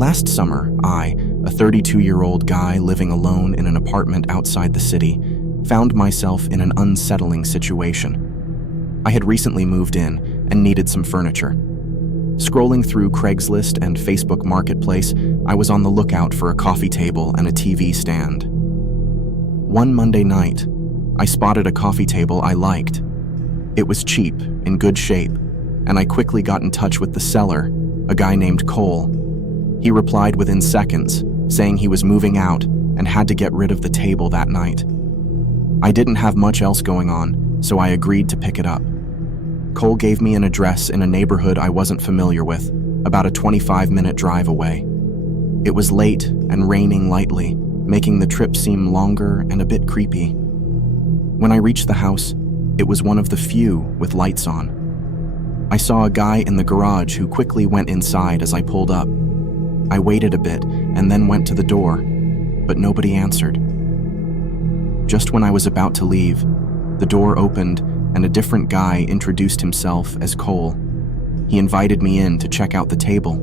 Last summer, I, a 32-year-old guy living alone in an apartment outside the city, found myself in an unsettling situation. I had recently moved in and needed some furniture. Scrolling through Craigslist and Facebook Marketplace, I was on the lookout for a coffee table and a TV stand. One Monday night, I spotted a coffee table I liked. It was cheap, in good shape, and I quickly got in touch with the seller, a guy named Cole. He replied within seconds, saying he was moving out and had to get rid of the table that night. I didn't have much else going on, so I agreed to pick it up. Cole gave me an address in a neighborhood I wasn't familiar with, about a 25-minute drive away. It was late and raining lightly, making the trip seem longer and a bit creepy. When I reached the house, it was one of the few with lights on. I saw a guy in the garage who quickly went inside as I pulled up. I waited a bit and then went to the door, but nobody answered. Just when I was about to leave, the door opened and a different guy introduced himself as Cole. He invited me in to check out the table.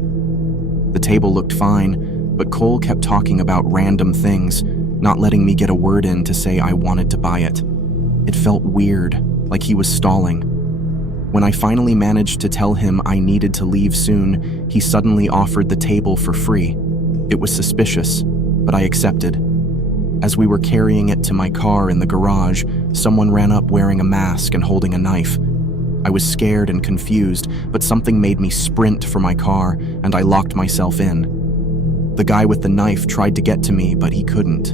The table looked fine, but Cole kept talking about random things, not letting me get a word in to say I wanted to buy it. It felt weird, like he was stalling. When I finally managed to tell him I needed to leave soon, he suddenly offered the table for free. It was suspicious, but I accepted. As we were carrying it to my car in the garage, someone ran up wearing a mask and holding a knife. I was scared and confused, but something made me sprint for my car, and I locked myself in. The guy with the knife tried to get to me, but he couldn't.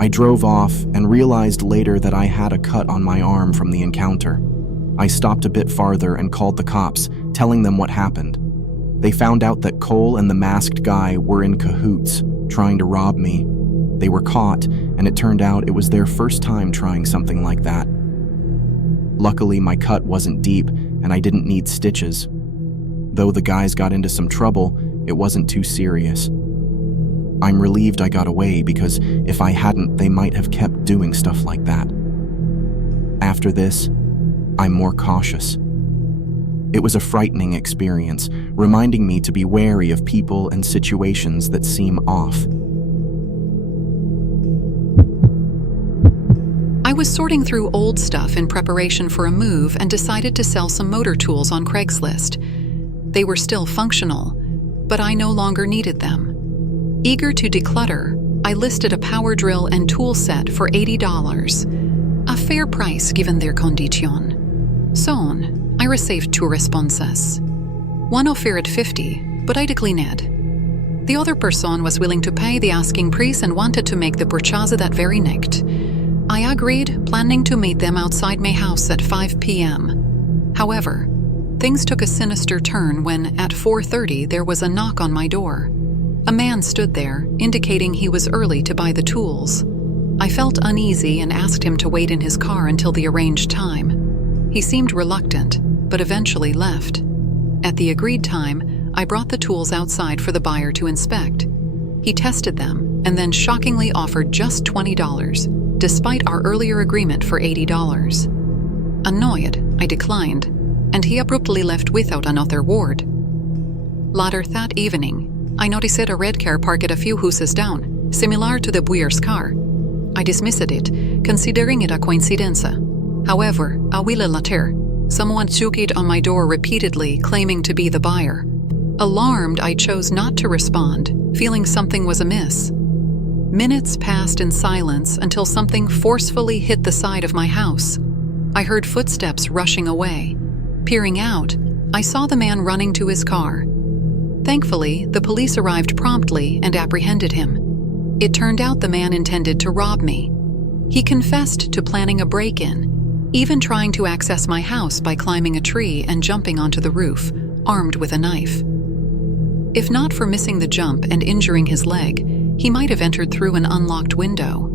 I drove off and realized later that I had a cut on my arm from the encounter. I stopped a bit farther and called the cops, telling them what happened. They found out that Cole and the masked guy were in cahoots, trying to rob me. They were caught, and it turned out it was their first time trying something like that. Luckily, my cut wasn't deep, and I didn't need stitches. Though the guys got into some trouble, it wasn't too serious. I'm relieved I got away because if I hadn't, they might have kept doing stuff like that. After this, I'm more cautious. It was a frightening experience, reminding me to be wary of people and situations that seem off. I was sorting through old stuff in preparation for a move and decided to sell some motor tools on Craigslist. They were still functional, but I no longer needed them. Eager to declutter, I listed a power drill and tool set for $80, a fair price given their condition. Soon, I received two responses. One offered $50, but I declined. The other person was willing to pay the asking price and wanted to make the purchase that very night. I agreed, planning to meet them outside my house at 5 p.m. However, things took a sinister turn when, at 4:30, there was a knock on my door. A man stood there, indicating he was early to buy the tools. I felt uneasy and asked him to wait in his car until the arranged time. He seemed reluctant, but eventually left. At the agreed time, I brought the tools outside for the buyer to inspect. He tested them and then shockingly offered just $20, despite our earlier agreement for $80. Annoyed, I declined, and he abruptly left without another word. Later that evening, I noticed a red car parked a few houses down, similar to the buyer's car. I dismissed it, considering it a coincidence. However, a while later, someone took it on my door repeatedly, claiming to be the buyer. Alarmed, I chose not to respond, feeling something was amiss. Minutes passed in silence until something forcefully hit the side of my house. I heard footsteps rushing away. Peering out, I saw the man running to his car. Thankfully, the police arrived promptly and apprehended him. It turned out the man intended to rob me. He confessed to planning a break-in, even trying to access my house by climbing a tree and jumping onto the roof, armed with a knife. If not for missing the jump and injuring his leg, he might have entered through an unlocked window.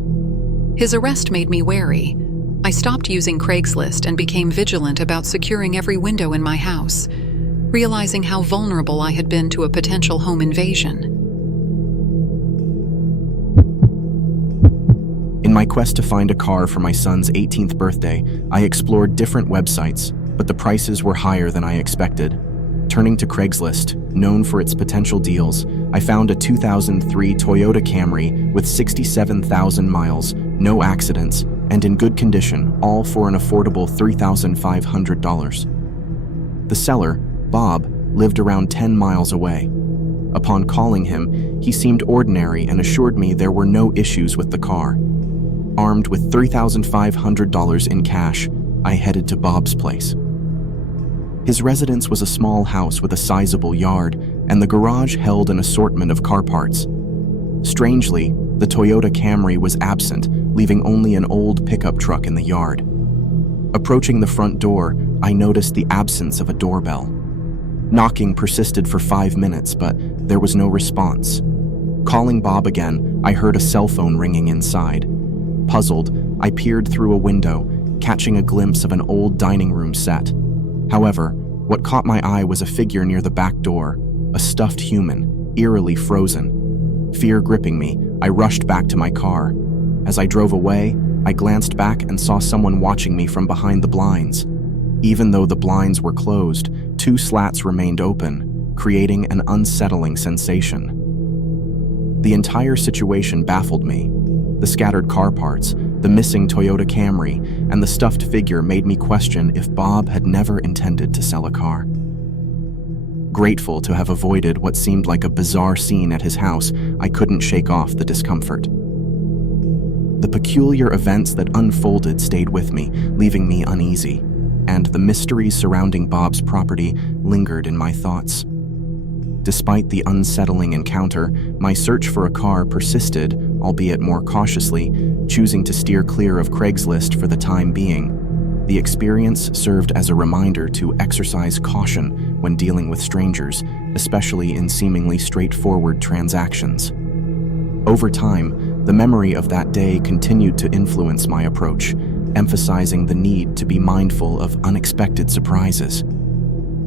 His arrest made me wary. I stopped using Craigslist and became vigilant about securing every window in my house, realizing how vulnerable I had been to a potential home invasion. In my quest to find a car for my son's 18th birthday, I explored different websites, but the prices were higher than I expected. Turning to Craigslist, known for its potential deals, I found a 2003 Toyota Camry with 67,000 miles, no accidents, and in good condition, all for an affordable $3,500. The seller, Bob, lived around 10 miles away. Upon calling him, he seemed ordinary and assured me there were no issues with the car. Armed with $3,500 in cash, I headed to Bob's place. His residence was a small house with a sizable yard, and the garage held an assortment of car parts. Strangely, the Toyota Camry was absent, leaving only an old pickup truck in the yard. Approaching the front door, I noticed the absence of a doorbell. Knocking persisted for 5 minutes, but there was no response. Calling Bob again, I heard a cell phone ringing inside. Puzzled, I peered through a window, catching a glimpse of an old dining room set. However, what caught my eye was a figure near the back door, a stuffed human, eerily frozen. Fear gripping me, I rushed back to my car. As I drove away, I glanced back and saw someone watching me from behind the blinds. Even though the blinds were closed, 2 slats remained open, creating an unsettling sensation. The entire situation baffled me. The scattered car parts, the missing Toyota Camry, and the stuffed figure made me question if Bob had never intended to sell a car. Grateful to have avoided what seemed like a bizarre scene at his house, I couldn't shake off the discomfort. The peculiar events that unfolded stayed with me, leaving me uneasy, and the mysteries surrounding Bob's property lingered in my thoughts. Despite the unsettling encounter, my search for a car persisted, albeit more cautiously, choosing to steer clear of Craigslist for the time being. The experience served as a reminder to exercise caution when dealing with strangers, especially in seemingly straightforward transactions. Over time, the memory of that day continued to influence my approach, emphasizing the need to be mindful of unexpected surprises.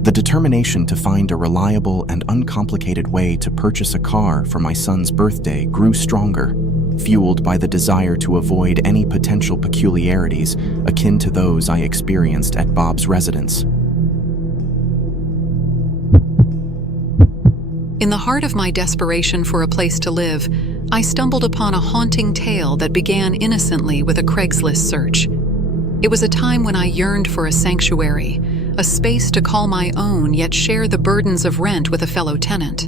The determination to find a reliable and uncomplicated way to purchase a car for my son's birthday grew stronger, fueled by the desire to avoid any potential peculiarities akin to those I experienced at Bob's residence. In the heart of my desperation for a place to live, I stumbled upon a haunting tale that began innocently with a Craigslist search. It was a time when I yearned for a sanctuary, a space to call my own yet share the burdens of rent with a fellow tenant.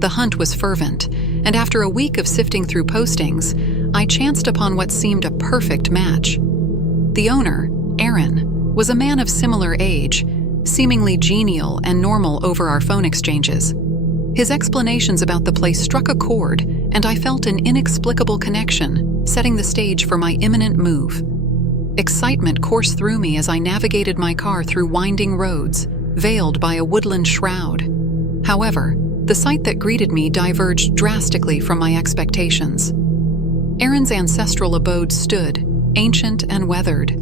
The hunt was fervent, and after a week of sifting through postings, I chanced upon what seemed a perfect match. The owner, Aaron, was a man of similar age, seemingly genial and normal over our phone exchanges. His explanations about the place struck a chord, and I felt an inexplicable connection, setting the stage for my imminent move. Excitement coursed through me as I navigated my car through winding roads, veiled by a woodland shroud. However, the sight that greeted me diverged drastically from my expectations. Aaron's ancestral abode stood, ancient and weathered,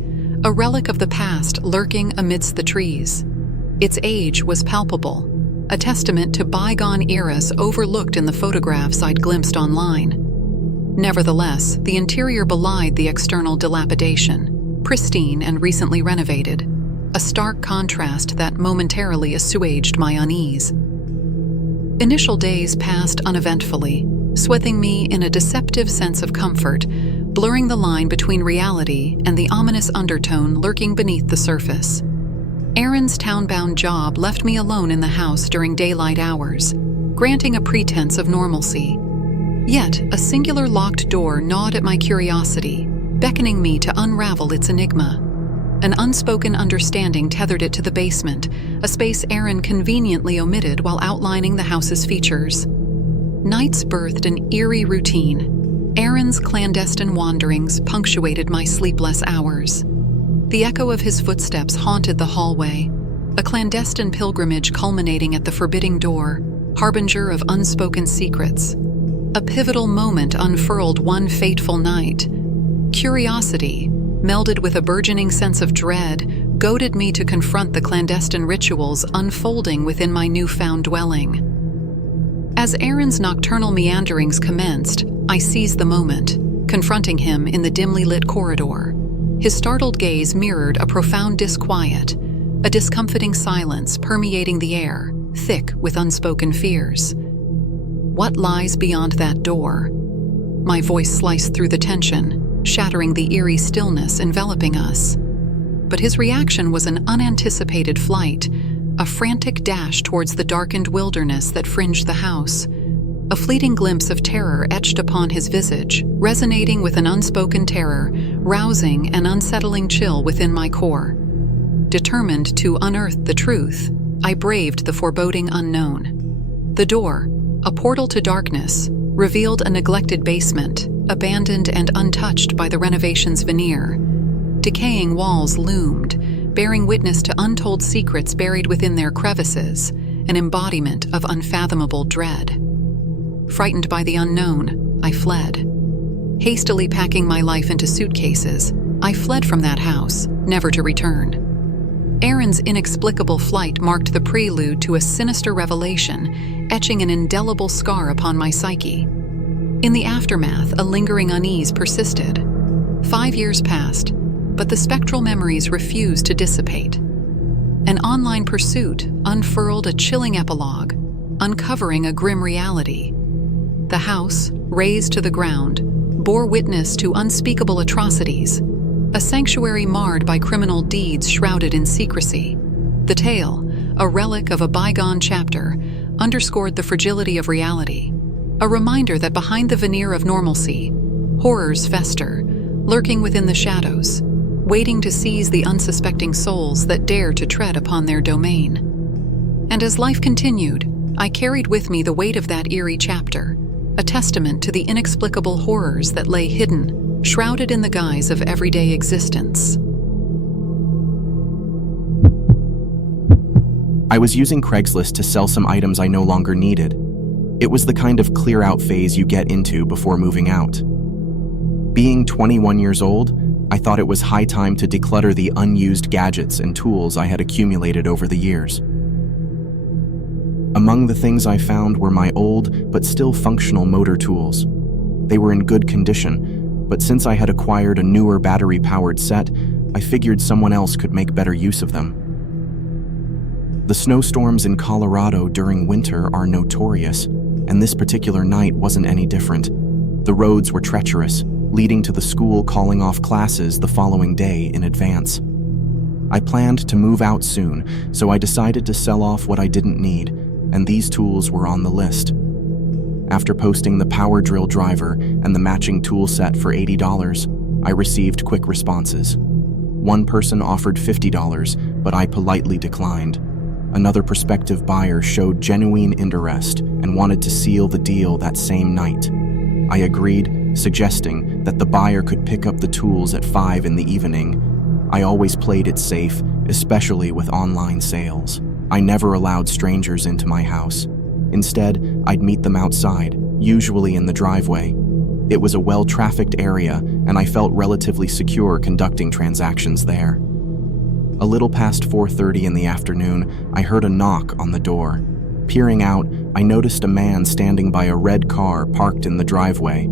a relic of the past lurking amidst the trees. Its age was palpable, a testament to bygone eras overlooked in the photographs I'd glimpsed online. Nevertheless, the interior belied the external dilapidation, pristine and recently renovated, a stark contrast that momentarily assuaged my unease. Initial days passed uneventfully, swathing me in a deceptive sense of comfort, blurring the line between reality and the ominous undertone lurking beneath the surface. Aaron's town-bound job left me alone in the house during daylight hours, granting a pretense of normalcy. Yet, a singular locked door gnawed at my curiosity, beckoning me to unravel its enigma. An unspoken understanding tethered it to the basement, a space Aaron conveniently omitted while outlining the house's features. Nights birthed an eerie routine. Aaron's clandestine wanderings punctuated my sleepless hours. The echo of his footsteps haunted the hallway, a clandestine pilgrimage culminating at the forbidding door, harbinger of unspoken secrets. A pivotal moment unfurled one fateful night. Curiosity, melded with a burgeoning sense of dread, goaded me to confront the clandestine rituals unfolding within my newfound dwelling. As Aaron's nocturnal meanderings commenced, I seized the moment, confronting him in the dimly lit corridor. His startled gaze mirrored a profound disquiet, a discomfiting silence permeating the air, thick with unspoken fears. What lies beyond that door? My voice sliced through the tension, shattering the eerie stillness enveloping us. But his reaction was an unanticipated flight, a frantic dash towards the darkened wilderness that fringed the house. A fleeting glimpse of terror etched upon his visage, resonating with an unspoken terror, rousing an unsettling chill within my core. Determined to unearth the truth, I braved the foreboding unknown. The door, a portal to darkness, revealed a neglected basement, abandoned and untouched by the renovation's veneer. Decaying walls loomed, bearing witness to untold secrets buried within their crevices, an embodiment of unfathomable dread. Frightened by the unknown, I fled. Hastily packing my life into suitcases, I fled from that house, never to return. Aaron's inexplicable flight marked the prelude to a sinister revelation, etching an indelible scar upon my psyche. In the aftermath, a lingering unease persisted. 5 years passed, but the spectral memories refused to dissipate. An online pursuit unfurled a chilling epilogue, uncovering a grim reality. The house, razed to the ground, bore witness to unspeakable atrocities, a sanctuary marred by criminal deeds shrouded in secrecy. The tale, a relic of a bygone chapter, underscored the fragility of reality, a reminder that behind the veneer of normalcy, horrors fester, lurking within the shadows, waiting to seize the unsuspecting souls that dare to tread upon their domain. And as life continued, I carried with me the weight of that eerie chapter, a testament to the inexplicable horrors that lay hidden, shrouded in the guise of everyday existence. I was using Craigslist to sell some items I no longer needed. It was the kind of clear-out phase you get into before moving out. Being 21 years old, I thought it was high time to declutter the unused gadgets and tools I had accumulated over the years. Among the things I found were my old but still functional motor tools. They were in good condition, but since I had acquired a newer battery-powered set, I figured someone else could make better use of them. The snowstorms in Colorado during winter are notorious, and this particular night wasn't any different. The roads were treacherous, leading to the school calling off classes the following day in advance. I planned to move out soon, so I decided to sell off what I didn't need, and these tools were on the list. After posting the power drill driver and the matching tool set for $80, I received quick responses. One person offered $50, but I politely declined. Another prospective buyer showed genuine interest and wanted to seal the deal that same night. I agreed, suggesting that the buyer could pick up the tools at 5 in the evening. I always played it safe, especially with online sales. I never allowed strangers into my house. Instead, I'd meet them outside, usually in the driveway. It was a well-trafficked area, and I felt relatively secure conducting transactions there. A little past 4:30 in the afternoon, I heard a knock on the door. Peering out, I noticed a man standing by a red car parked in the driveway.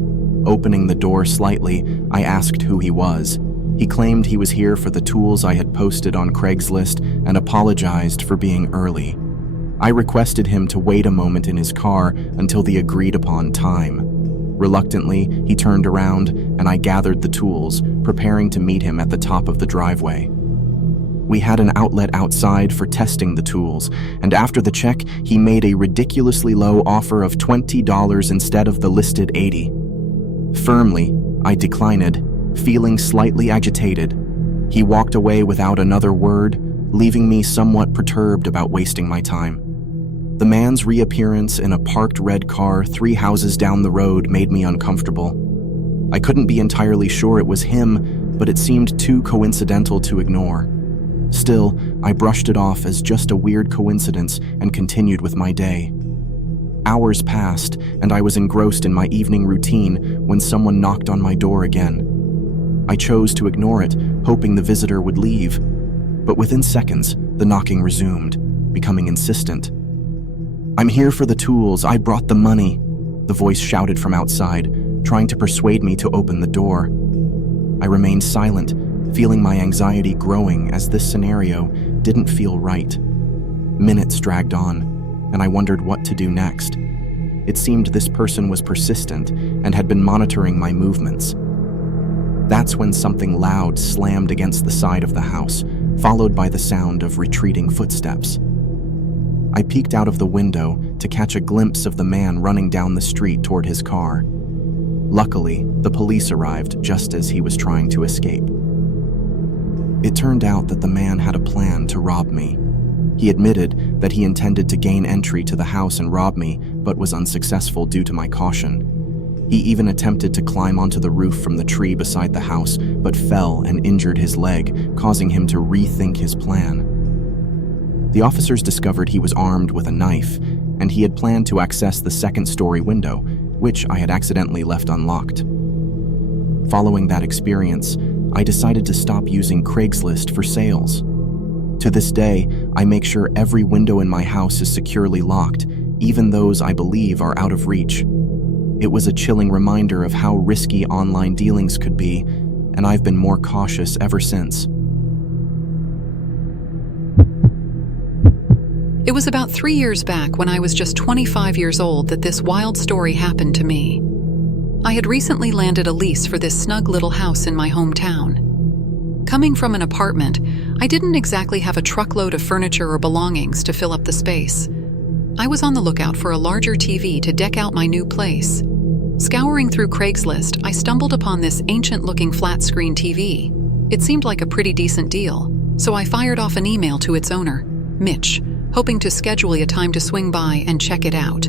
Opening the door slightly, I asked who he was. He claimed he was here for the tools I had posted on Craigslist and apologized for being early. I requested him to wait a moment in his car until the agreed-upon time. Reluctantly, he turned around, and I gathered the tools, preparing to meet him at the top of the driveway. We had an outlet outside for testing the tools, and after the check, he made a ridiculously low offer of $20 instead of the listed $80. Firmly, I declined, feeling slightly agitated. He walked away without another word, leaving me somewhat perturbed about wasting my time. The man's reappearance in a parked red car 3 houses down the road made me uncomfortable. I couldn't be entirely sure it was him, but it seemed too coincidental to ignore. Still, I brushed it off as just a weird coincidence and continued with my day. Hours passed, and I was engrossed in my evening routine when someone knocked on my door again. I chose to ignore it, hoping the visitor would leave. But within seconds, the knocking resumed, becoming insistent. "I'm here for the tools, I brought the money," the voice shouted from outside, trying to persuade me to open the door. I remained silent, feeling my anxiety growing as this scenario didn't feel right. Minutes dragged on. and I wondered what to do next. It seemed this person was persistent and had been monitoring my movements. That's when something loud slammed against the side of the house, followed by the sound of retreating footsteps. I peeked out of the window to catch a glimpse of the man running down the street toward his car. Luckily, the police arrived just as he was trying to escape. It turned out that the man had a plan to rob me. He admitted that he intended to gain entry to the house and rob me, but was unsuccessful due to my caution. He even attempted to climb onto the roof from the tree beside the house, but fell and injured his leg, causing him to rethink his plan. The officers discovered he was armed with a knife, and he had planned to access the second-story window, which I had accidentally left unlocked. Following that experience, I decided to stop using Craigslist for sales. To this day, I make sure every window in my house is securely locked, even those I believe are out of reach. It was a chilling reminder of how risky online dealings could be, and I've been more cautious ever since. It was about 3 years back when I was just 25 years old that this wild story happened to me. I had recently landed a lease for this snug little house in my hometown. Coming from an apartment, I didn't exactly have a truckload of furniture or belongings to fill up the space. I was on the lookout for a larger TV to deck out my new place. Scouring through Craigslist, I stumbled upon this ancient-looking flat-screen TV. It seemed like a pretty decent deal, so I fired off an email to its owner, Mitch, hoping to schedule a time to swing by and check it out.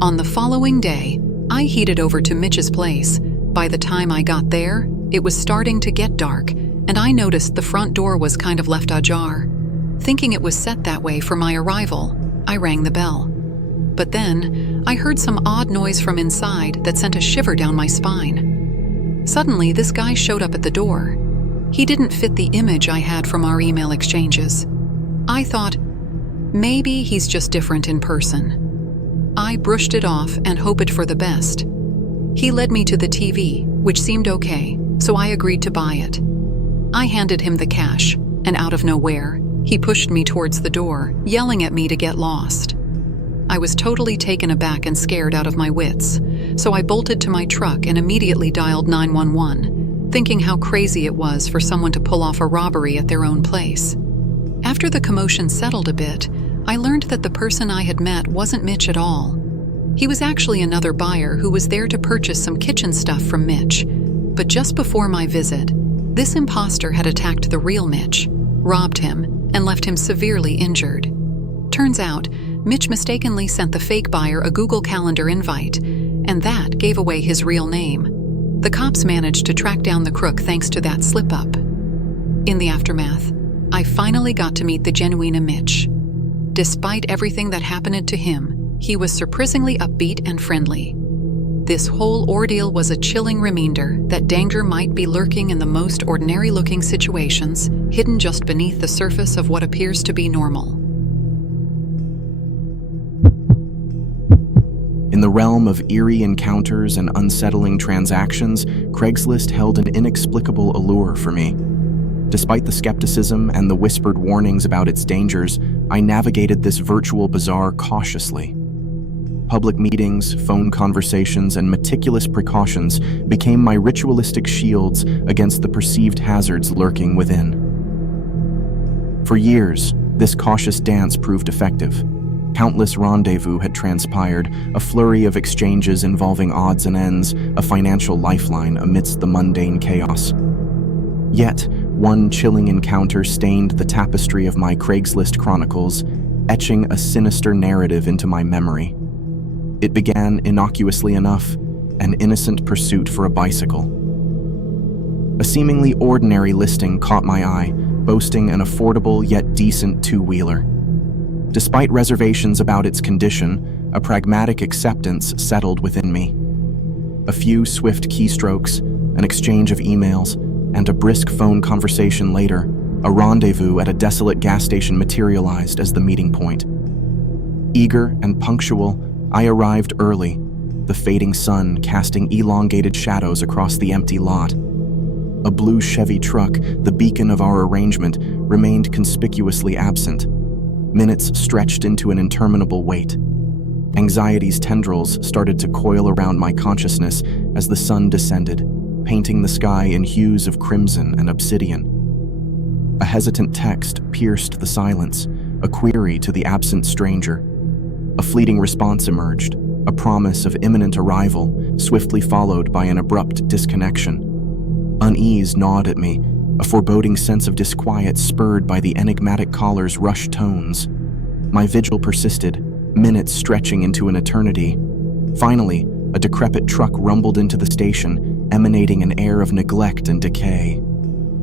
On the following day, I headed over to Mitch's place. By the time I got there, it was starting to get dark, and I noticed the front door was kind of left ajar. Thinking it was set that way for my arrival, I rang the bell. But then, I heard some odd noise from inside that sent a shiver down my spine. Suddenly, this guy showed up at the door. He didn't fit the image I had from our email exchanges. I thought, maybe he's just different in person. I brushed it off and hoped for the best. He led me to the TV, which seemed okay, so I agreed to buy it. I handed him the cash, and out of nowhere, he pushed me towards the door, yelling at me to get lost. I was totally taken aback and scared out of my wits, so I bolted to my truck and immediately dialed 911, thinking how crazy it was for someone to pull off a robbery at their own place. After the commotion settled a bit, I learned that the person I had met wasn't Mitch at all. He was actually another buyer who was there to purchase some kitchen stuff from Mitch. But just before my visit, this imposter had attacked the real Mitch, robbed him, and left him severely injured. Turns out, Mitch mistakenly sent the fake buyer a Google Calendar invite, and that gave away his real name. The cops managed to track down the crook thanks to that slip-up. In the aftermath, I finally got to meet the genuine Mitch. Despite everything that happened to him, he was surprisingly upbeat and friendly. This whole ordeal was a chilling reminder that danger might be lurking in the most ordinary-looking situations, hidden just beneath the surface of what appears to be normal. In the realm of eerie encounters and unsettling transactions, Craigslist held an inexplicable allure for me. Despite the skepticism and the whispered warnings about its dangers, I navigated this virtual bazaar cautiously. Public meetings, phone conversations, and meticulous precautions became my ritualistic shields against the perceived hazards lurking within. For years, this cautious dance proved effective. Countless rendezvous had transpired, a flurry of exchanges involving odds and ends, a financial lifeline amidst the mundane chaos. Yet, one chilling encounter stained the tapestry of my Craigslist chronicles, etching a sinister narrative into my memory. It began innocuously enough, an innocent pursuit for a bicycle. A seemingly ordinary listing caught my eye, boasting an affordable yet decent two-wheeler. Despite reservations about its condition, a pragmatic acceptance settled within me. A few swift keystrokes, an exchange of emails, and a brisk phone conversation later, a rendezvous at a desolate gas station materialized as the meeting point. Eager and punctual, I arrived early, the fading sun casting elongated shadows across the empty lot. A blue Chevy truck, the beacon of our arrangement, remained conspicuously absent. Minutes stretched into an interminable wait. Anxiety's tendrils started to coil around my consciousness as the sun descended, painting the sky in hues of crimson and obsidian. A hesitant text pierced the silence, a query to the absent stranger. A fleeting response emerged, a promise of imminent arrival, swiftly followed by an abrupt disconnection. Unease gnawed at me, a foreboding sense of disquiet spurred by the enigmatic caller's rushed tones. My vigil persisted, minutes stretching into an eternity. Finally, a decrepit truck rumbled into the station, emanating an air of neglect and decay.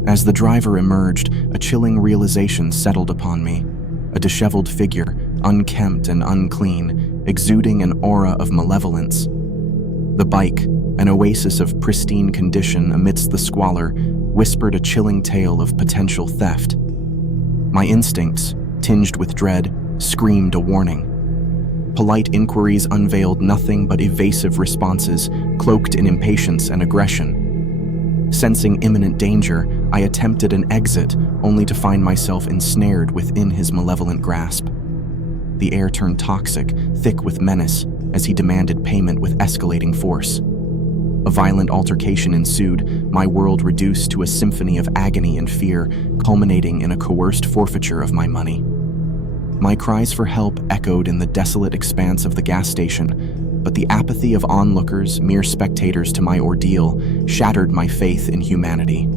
As the driver emerged, a chilling realization settled upon me. A disheveled figure, unkempt and unclean, exuding an aura of malevolence. The bike, an oasis of pristine condition amidst the squalor, whispered a chilling tale of potential theft. My instincts, tinged with dread, screamed a warning. Polite inquiries unveiled nothing but evasive responses, cloaked in impatience and aggression. Sensing imminent danger, I attempted an exit, only to find myself ensnared within his malevolent grasp. The air turned toxic, thick with menace, as he demanded payment with escalating force. A violent altercation ensued, my world reduced to a symphony of agony and fear, culminating in a coerced forfeiture of my money. My cries for help echoed in the desolate expanse of the gas station, but the apathy of onlookers, mere spectators to my ordeal, shattered my faith in humanity.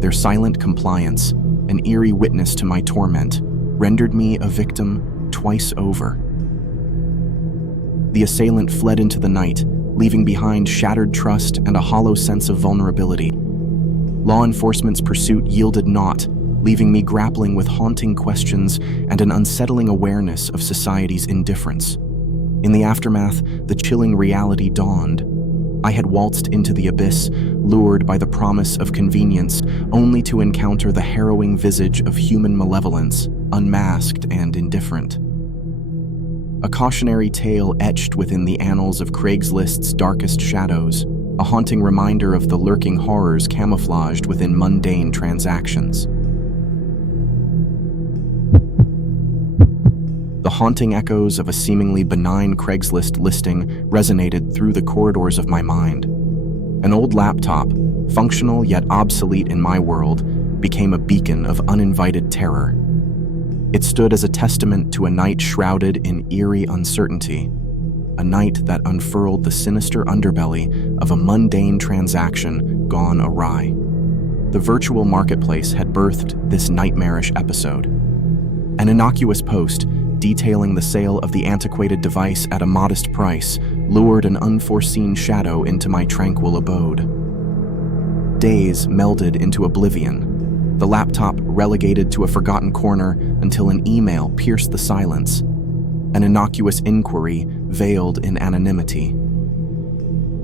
Their silent compliance, an eerie witness to my torment, rendered me a victim twice over. The assailant fled into the night, leaving behind shattered trust and a hollow sense of vulnerability. Law enforcement's pursuit yielded naught, leaving me grappling with haunting questions and an unsettling awareness of society's indifference. In the aftermath, the chilling reality dawned. I had waltzed into the abyss, lured by the promise of convenience, only to encounter the harrowing visage of human malevolence, unmasked and indifferent. A cautionary tale etched within the annals of Craigslist's darkest shadows, a haunting reminder of the lurking horrors camouflaged within mundane transactions. The haunting echoes of a seemingly benign Craigslist listing resonated through the corridors of my mind. An old laptop, functional yet obsolete in my world, became a beacon of uninvited terror. It stood as a testament to a night shrouded in eerie uncertainty, a night that unfurled the sinister underbelly of a mundane transaction gone awry. The virtual marketplace had birthed this nightmarish episode. An innocuous post, detailing the sale of the antiquated device at a modest price, lured an unforeseen shadow into my tranquil abode. Days melded into oblivion, the laptop relegated to a forgotten corner until an email pierced the silence, an innocuous inquiry veiled in anonymity.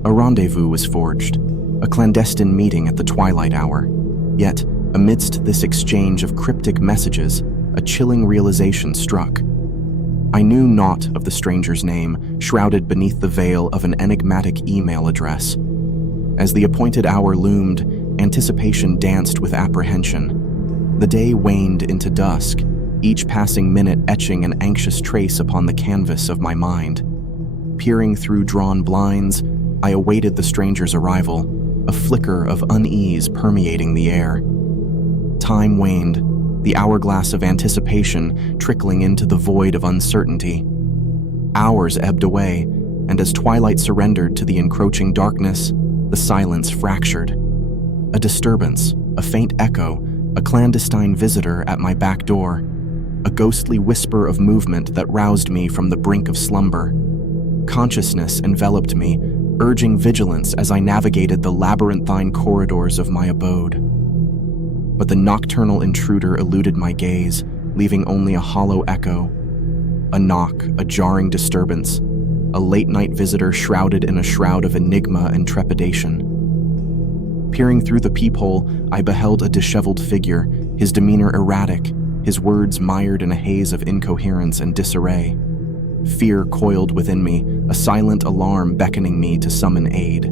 A rendezvous was forged, a clandestine meeting at the twilight hour. Yet, amidst this exchange of cryptic messages, a chilling realization struck. I knew naught of the stranger's name, shrouded beneath the veil of an enigmatic email address. As the appointed hour loomed, anticipation danced with apprehension. The day waned into dusk, each passing minute etching an anxious trace upon the canvas of my mind. Peering through drawn blinds, I awaited the stranger's arrival, a flicker of unease permeating the air. Time waned, the hourglass of anticipation trickling into the void of uncertainty. Hours ebbed away, and as twilight surrendered to the encroaching darkness, the silence fractured. A disturbance, a faint echo, a clandestine visitor at my back door, a ghostly whisper of movement that roused me from the brink of slumber. Consciousness enveloped me, urging vigilance as I navigated the labyrinthine corridors of my abode. But the nocturnal intruder eluded my gaze, leaving only a hollow echo. A knock, a jarring disturbance, a late-night visitor shrouded in a shroud of enigma and trepidation. Peering through the peephole, I beheld a disheveled figure, his demeanor erratic, his words mired in a haze of incoherence and disarray. Fear coiled within me, a silent alarm beckoning me to summon aid.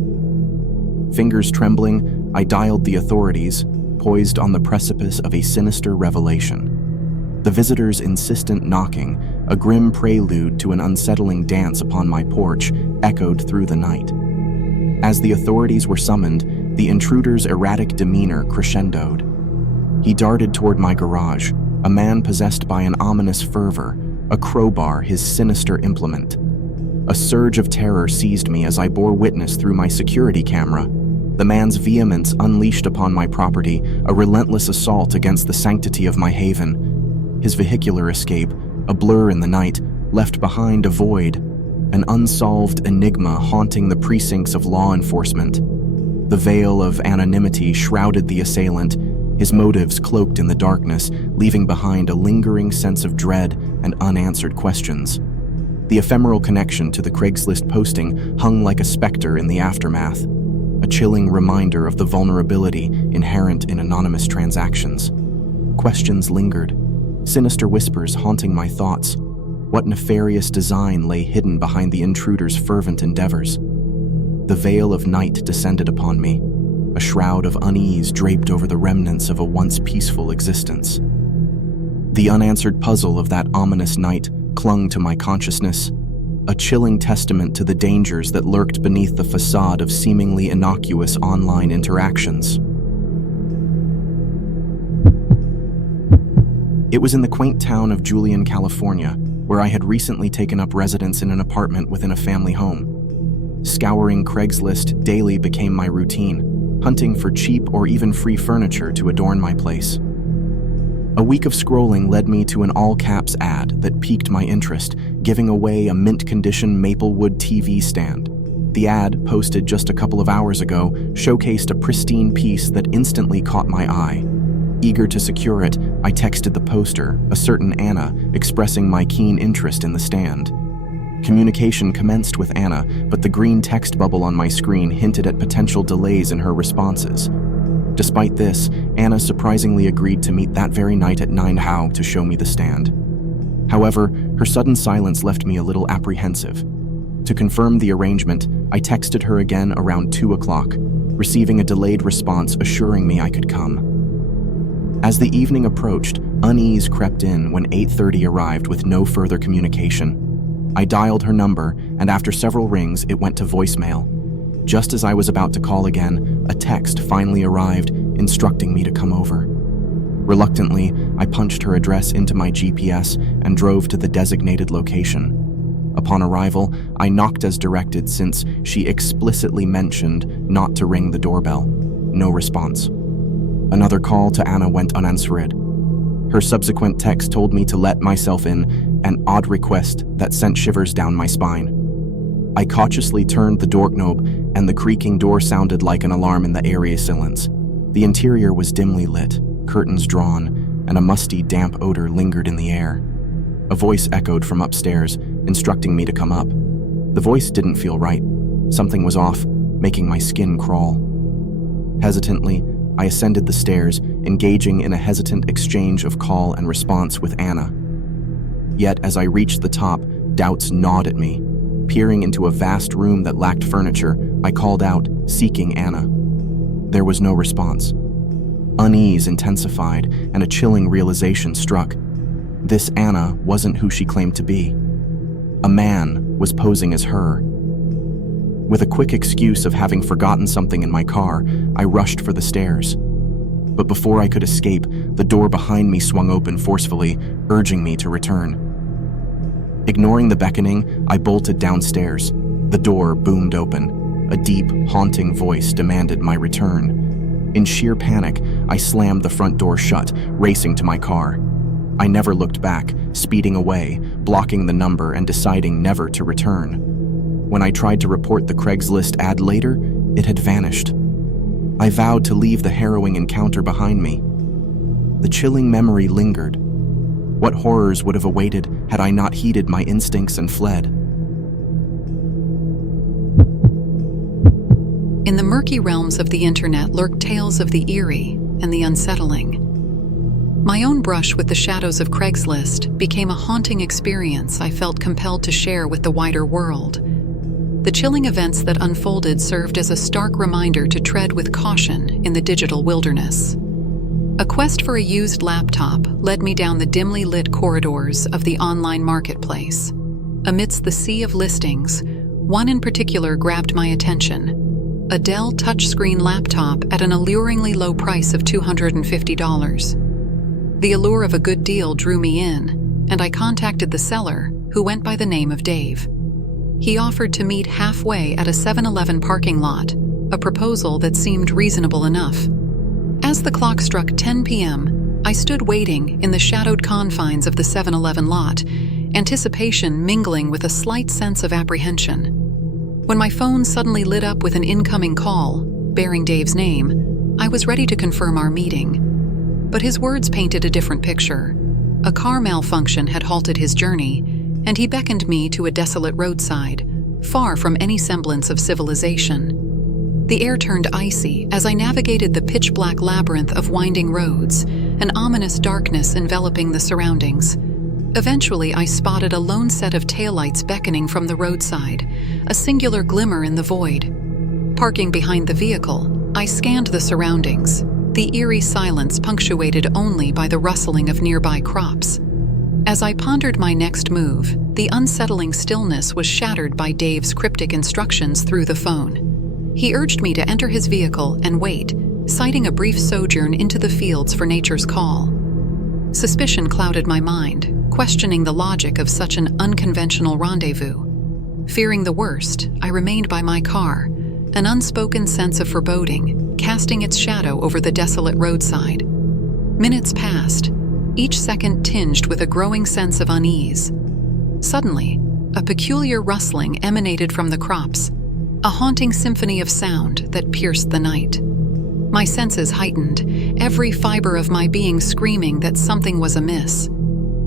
Fingers trembling, I dialed the authorities, poised on the precipice of a sinister revelation. The visitor's insistent knocking, a grim prelude to an unsettling dance upon my porch, echoed through the night. As the authorities were summoned, the intruder's erratic demeanor crescendoed. He darted toward my garage, a man possessed by an ominous fervor, a crowbar his sinister implement. A surge of terror seized me as I bore witness through my security camera. The man's vehemence unleashed upon my property, a relentless assault against the sanctity of my haven. His vehicular escape, a blur in the night, left behind a void, an unsolved enigma haunting the precincts of law enforcement. The veil of anonymity shrouded the assailant, his motives cloaked in the darkness, leaving behind a lingering sense of dread and unanswered questions. The ephemeral connection to the Craigslist posting hung like a specter in the aftermath, a chilling reminder of the vulnerability inherent in anonymous transactions. Questions lingered, sinister whispers haunting my thoughts. What nefarious design lay hidden behind the intruder's fervent endeavors? The veil of night descended upon me, a shroud of unease draped over the remnants of a once peaceful existence. The unanswered puzzle of that ominous night clung to my consciousness, a chilling testament to the dangers that lurked beneath the facade of seemingly innocuous online interactions. It was in the quaint town of Julian, California, where I had recently taken up residence in an apartment within a family home. Scouring Craigslist daily became my routine, hunting for cheap or even free furniture to adorn my place. A week of scrolling led me to an all-caps ad that piqued my interest, giving away a mint-condition Maplewood TV stand. The ad, posted just a couple of hours ago, showcased a pristine piece that instantly caught my eye. Eager to secure it, I texted the poster, a certain Anna, expressing my keen interest in the stand. Communication commenced with Anna, but the green text bubble on my screen hinted at potential delays in her responses. Despite this, Anna surprisingly agreed to meet that very night at 9 how to show me the stand. However, her sudden silence left me a little apprehensive. To confirm the arrangement, I texted her again around 2 o'clock, receiving a delayed response assuring me I could come. As the evening approached, unease crept in when 8:30 arrived with no further communication. I dialed her number, and after several rings, it went to voicemail. Just as I was about to call again, a text finally arrived, instructing me to come over. Reluctantly, I punched her address into my GPS and drove to the designated location. Upon arrival, I knocked as directed since she explicitly mentioned not to ring the doorbell. No response. Another call to Anna went unanswered. Her subsequent text told me to let myself in, an odd request that sent shivers down my spine. I cautiously turned the doorknob, and the creaking door sounded like an alarm in the area silence. The interior was dimly lit, curtains drawn, and a musty, damp odor lingered in the air. A voice echoed from upstairs, instructing me to come up. The voice didn't feel right. Something was off, making my skin crawl. Hesitantly, I ascended the stairs, engaging in a hesitant exchange of call and response with Anna. Yet, as I reached the top, doubts gnawed at me. Peering into a vast room that lacked furniture, I called out, seeking Anna. There was no response. Unease intensified, and a chilling realization struck. This Anna wasn't who she claimed to be. A man was posing as her. With a quick excuse of having forgotten something in my car, I rushed for the stairs. But before I could escape, the door behind me swung open forcefully, urging me to return. Ignoring the beckoning, I bolted downstairs. The door boomed open. A deep, haunting voice demanded my return. In sheer panic, I slammed the front door shut, racing to my car. I never looked back, speeding away, blocking the number and deciding never to return. When I tried to report the Craigslist ad later, it had vanished. I vowed to leave the harrowing encounter behind me. The chilling memory lingered. What horrors would have awaited had I not heeded my instincts and fled? In the murky realms of the internet lurk tales of the eerie and the unsettling. My own brush with the shadows of Craigslist became a haunting experience I felt compelled to share with the wider world. The chilling events that unfolded served as a stark reminder to tread with caution in the digital wilderness. A quest for a used laptop led me down the dimly lit corridors of the online marketplace. Amidst the sea of listings, one in particular grabbed my attention: a Dell touchscreen laptop at an alluringly low price of $250. The allure of a good deal drew me in, and I contacted the seller, who went by the name of Dave. He offered to meet halfway at a 7-Eleven parking lot, a proposal that seemed reasonable enough. As the clock struck 10 p.m., I stood waiting in the shadowed confines of the 7-Eleven lot, anticipation mingling with a slight sense of apprehension. When my phone suddenly lit up with an incoming call, bearing Dave's name, I was ready to confirm our meeting. But his words painted a different picture. A car malfunction had halted his journey, and he beckoned me to a desolate roadside, far from any semblance of civilization. The air turned icy as I navigated the pitch-black labyrinth of winding roads, an ominous darkness enveloping the surroundings. Eventually, I spotted a lone set of taillights beckoning from the roadside, a singular glimmer in the void. Parking behind the vehicle, I scanned the surroundings, the eerie silence punctuated only by the rustling of nearby crops. As I pondered my next move, the unsettling stillness was shattered by Dave's cryptic instructions through the phone. He urged me to enter his vehicle and wait, citing a brief sojourn into the fields for nature's call. Suspicion clouded my mind, questioning the logic of such an unconventional rendezvous. Fearing the worst, I remained by my car, an unspoken sense of foreboding casting its shadow over the desolate roadside. Minutes passed, each second tinged with a growing sense of unease. Suddenly, a peculiar rustling emanated from the crops, a haunting symphony of sound that pierced the night. My senses heightened, every fiber of my being screaming that something was amiss.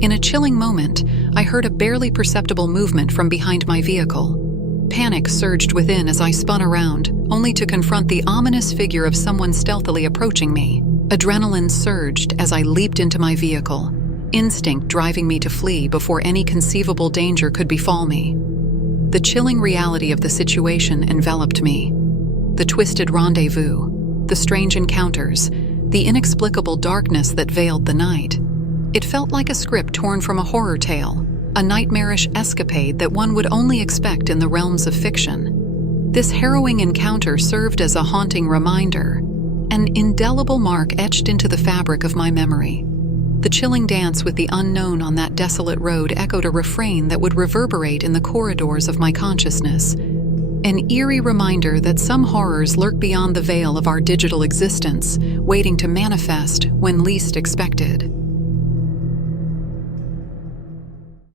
In a chilling moment, I heard a barely perceptible movement from behind my vehicle. Panic surged within as I spun around, only to confront the ominous figure of someone stealthily approaching me. Adrenaline surged as I leaped into my vehicle, instinct driving me to flee before any conceivable danger could befall me. The chilling reality of the situation enveloped me. The twisted rendezvous, the strange encounters, the inexplicable darkness that veiled the night. It felt like a script torn from a horror tale, a nightmarish escapade that one would only expect in the realms of fiction. This harrowing encounter served as a haunting reminder, an indelible mark etched into the fabric of my memory. The chilling dance with the unknown on that desolate road echoed a refrain that would reverberate in the corridors of my consciousness, an eerie reminder that some horrors lurk beyond the veil of our digital existence, waiting to manifest when least expected.